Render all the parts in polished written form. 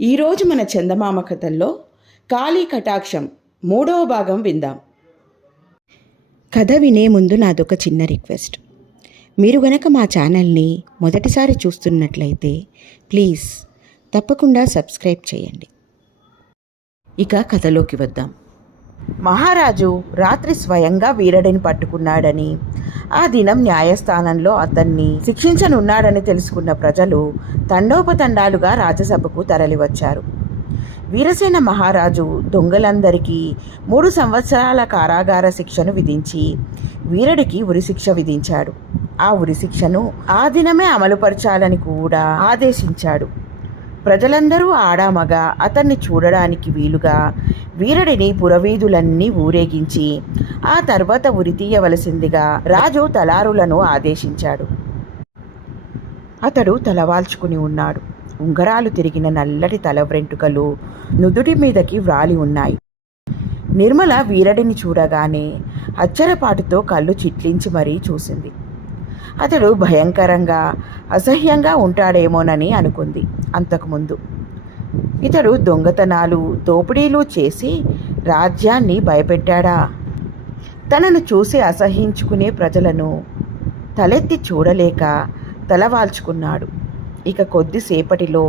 ఈరోజు మన చందమామ కథల్లో కాళీ కటాక్షం 3వ భాగం విందాం. కథ వినే ముందు నాదొక చిన్న రిక్వెస్ట్. మీరు గనక మా ఛానల్ని మొదటిసారి చూస్తున్నట్లయితే ప్లీజ్ తప్పకుండా సబ్స్క్రైబ్ చేయండి. ఇక కథలోకి వద్దాం. మహారాజు రాత్రి స్వయంగా వీరడిని పట్టుకున్నాడని, ఆ దినం న్యాయస్థానంలో అతన్ని శిక్షించనున్నాడని తెలుసుకున్న ప్రజలు తండోపతండాలుగా రాజసభకు తరలివచ్చారు. వీరసేన మహారాజు దొంగలందరికీ 3 సంవత్సరాల కారాగార శిక్షను విధించి వీరడికి ఉరిశిక్ష విధించాడు. ఆ ఉరిశిక్షను ఆ దినమే అమలుపరచాలని కూడా ఆదేశించాడు. ప్రజలందరూ ఆడామగ అతన్ని చూడడానికి వీలుగా వీరడిని పురవీధులన్నీ ఊరేగించి ఆ తర్వాత ఉరితీయవలసిందిగా రాజు తలారులను ఆదేశించాడు. అతడు తలవాల్చుకుని ఉన్నాడు. ఉంగరాలు తిరిగిన నల్లటి తల వెంట్రుకలు నుదుటి మీదకి వ్రాలి ఉన్నాయి. నిర్మల వీరడిని చూడగానే అచ్చరపాటుతో కళ్ళు చిట్లించి మరీ చూసింది. అతడు భయంకరంగా అసహ్యంగా ఉంటాడేమోనని అనుకుంది. అంతకుముందు ఇతడు దొంగతనాలు దోపిడీలు చేసి రాజ్యాన్ని భయపెట్టాడా? తనను చూసి అసహ్యించుకునే ప్రజలను తలెత్తి చూడలేక తలవాల్చుకున్నాడు. ఇక కొద్దిసేపటిలో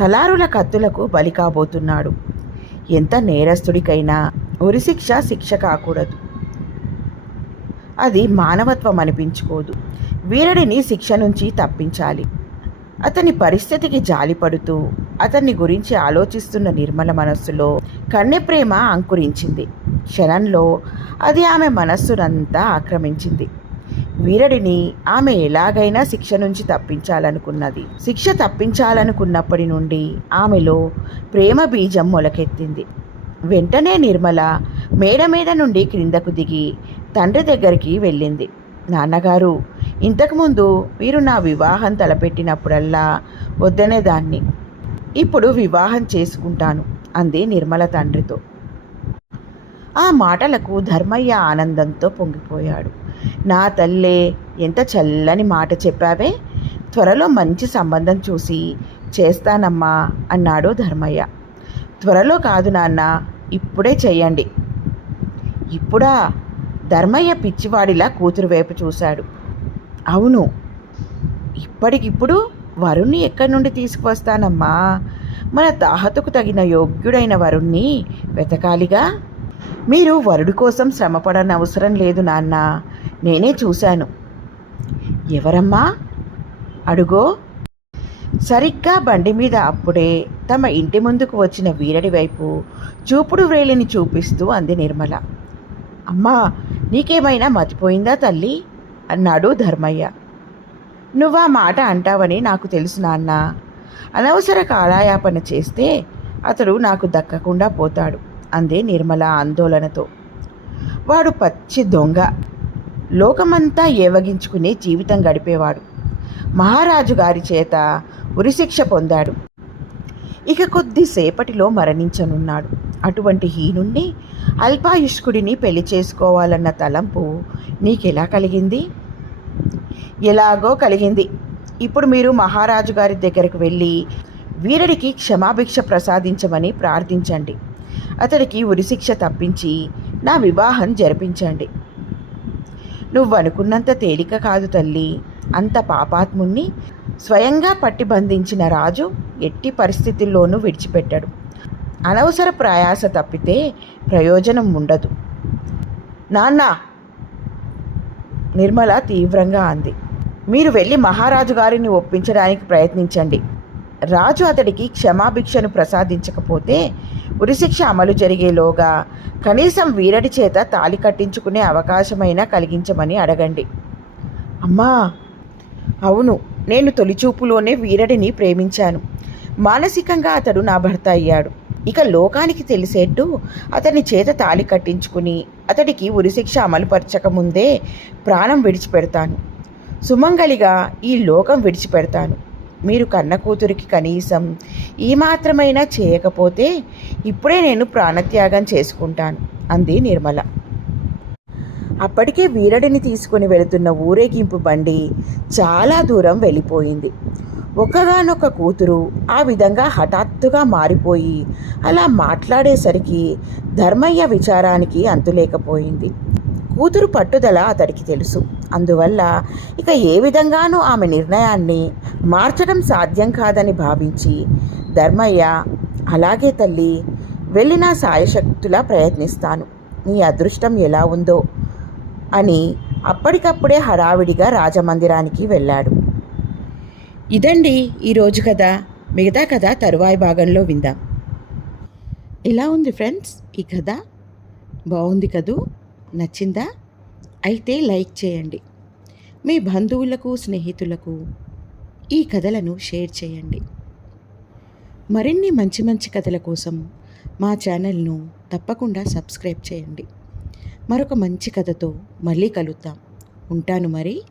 తలారుల కత్తులకు బలి కాబోతున్నాడు. ఎంత నేరస్తుడికైనా ఉరిశిక్ష శిక్ష కాకూడదు. అది మానవత్వం అనిపించుకోదు. వీరడిని శిక్ష నుంచి తప్పించాలి. అతని పరిస్థితికి జాలిపడుతూ అతన్ని గురించి ఆలోచిస్తున్న నిర్మల మనస్సులో కన్నెప్రేమ అంకురించింది. క్షణంలో అది ఆమె మనస్సునంతా ఆక్రమించింది. వీరడిని ఆమె ఎలాగైనా శిక్ష నుంచి తప్పించాలనుకున్నది. శిక్ష తప్పించాలనుకున్నప్పటి నుండి ఆమెలో ప్రేమ బీజం మొలకెత్తింది. వెంటనే నిర్మల మేడ మీద నుండి క్రిందకు దిగి తండ్రి దగ్గరికి వెళ్ళింది. నాన్నగారు, ఇంతకుముందు మీరు నా వివాహం తలపెట్టినప్పుడల్లా వద్దనేదాన్ని. ఇప్పుడు వివాహం చేసుకుంటాను అంది నిర్మల తండ్రితో. ఆ మాటలకు ధర్మయ్య ఆనందంతో పొంగిపోయాడు. నా తల్లే, ఎంత చల్లని మాట చెప్పావే. త్వరలో మంచి సంబంధం చూసి చేస్తానమ్మా అన్నాడు ధర్మయ్య. త్వరలో కాదు నాన్న, ఇప్పుడే చెయ్యండి. ఇప్పుడా? ధర్మయ్య పిచ్చివాడిలా కూతురు వైపు చూశాడు. అవును, ఇప్పటికిప్పుడు వరుణ్ణి ఎక్కడి నుండి తీసుకువస్తానమ్మా? మన తాహతుకు తగిన యోగ్యుడైన వరుణ్ణి వెతకాలిగా. మీరు వరుడి కోసం శ్రమపడని అవసరం లేదు నాన్న, నేనే చూశాను. ఎవరమ్మా? అడుగో. సరిగ్గా బండి మీద అప్పుడే తమ ఇంటి ముందుకు వచ్చిన వీరడి వైపు చూపుడు వ్రేలిని చూపిస్తూ అంది నిర్మల. అమ్మా, నీకేమైనా మతిపోయిందా తల్లి? అన్నాడు ధర్మయ్య. నువ్వా మాట అంటావని నాకు తెలుసు నాన్న. అనవసర కాలయాపన చేస్తే అతడు నాకు దక్కకుండా పోతాడు అంది నిర్మల ఆందోళనతో. వాడు పచ్చి దొంగ. లోకమంతా ఏవగించుకునే జీవితం గడిపేవాడు. మహారాజు గారి చేత ఉరిశిక్ష పొందాడు. ఇక కొద్దిసేపటిలో మరణించనున్నాడు. అటువంటి హీనుణ్ణి, అల్పాయుష్కుడిని పెళ్లి చేసుకోవాలన్న తలంపు నీకెలా కలిగింది? ఎలాగో కలిగింది. ఇప్పుడు మీరు మహారాజు గారి దగ్గరకు వెళ్ళి వీరుడికి క్షమాభిక్ష ప్రసాదించమని ప్రార్థించండి. అతడికి ఉరిశిక్ష తప్పించి నా వివాహం జరిపించండి. నువ్వనుకున్నంత తేలిక కాదు తల్లి. అంత పాపాత్ముణ్ణి స్వయంగా పట్టి బంధించిన రాజు ఎట్టి పరిస్థితుల్లోనూ విడిచిపెట్టాడు. అనవసర ప్రయాస తప్పితే ప్రయోజనం ఉండదు నాన్న, నిర్మల తీవ్రంగా అంది. మీరు వెళ్ళి మహారాజు గారిని ఒప్పించడానికి ప్రయత్నించండి. రాజు అతడికి క్షమాభిక్షను ప్రసాదించకపోతే ఉరిశిక్ష అమలు జరిగేలోగా కనీసం వీరడి చేత తాళి కట్టించుకునే అవకాశమైనా కలిగించమని అడగండి. అమ్మా, అవును, నేను తొలిచూపులోనే వీరడిని ప్రేమించాను. మానసికంగా అతడు నా భర్త అయ్యాడు. ఇక లోకానికి తెలిసేట్టు అతని చేత తాళి కట్టించుకుని అతడికి ఉరిశిక్ష అమలుపరచకముందే ప్రాణం విడిచిపెడతాను. సుమంగళిగా ఈ లోకం విడిచిపెడతాను. మీరు కన్న కూతురికి కనీసం ఈ మాత్రమైనా చేయకపోతే ఇప్పుడే నేను ప్రాణత్యాగం చేసుకుంటాను అంది నిర్మల. అప్పటికే వీరడిని తీసుకుని వెళుతున్న ఊరేగింపు బండి చాలా దూరం వెళ్ళిపోయింది. ఒక్కగానొక్క కూతురు ఆ విధంగా హఠాత్తుగా మారిపోయి అలా మాట్లాడేసరికి ధర్మయ్య విచారానికి అంతులేకపోయింది. కూతురు పట్టుదల అతడికి తెలుసు. అందువల్ల ఇక ఏ విధంగానూ ఆమె నిర్ణయాన్ని మార్చడం సాధ్యం కాదని భావించి, ధర్మయ్య, అలాగే తల్లి, వెళ్ళిన సాయశక్తులా ప్రయత్నిస్తాను, నీ అదృష్టం ఎలా ఉందో అని అప్పటికప్పుడే హడావిడిగా రాజమందిరానికి వెళ్ళాడు. ఇదండి ఈరోజు కథ. మిగతా కథ తరువాయి భాగంలో విందాం. ఎలా ఉంది ఫ్రెండ్స్ ఈ కథ? బాగుంది కదూ? నచ్చిందా? అయితే లైక్ చేయండి. మీ బంధువులకు, స్నేహితులకు ఈ కథలను షేర్ చేయండి. మరిన్ని మంచి మంచి కథల కోసం మా ఛానల్ను తప్పకుండా సబ్స్క్రైబ్ చేయండి. మరొక మంచి కథతో మళ్ళీ కలుద్దాం. ఉంటాను మరి.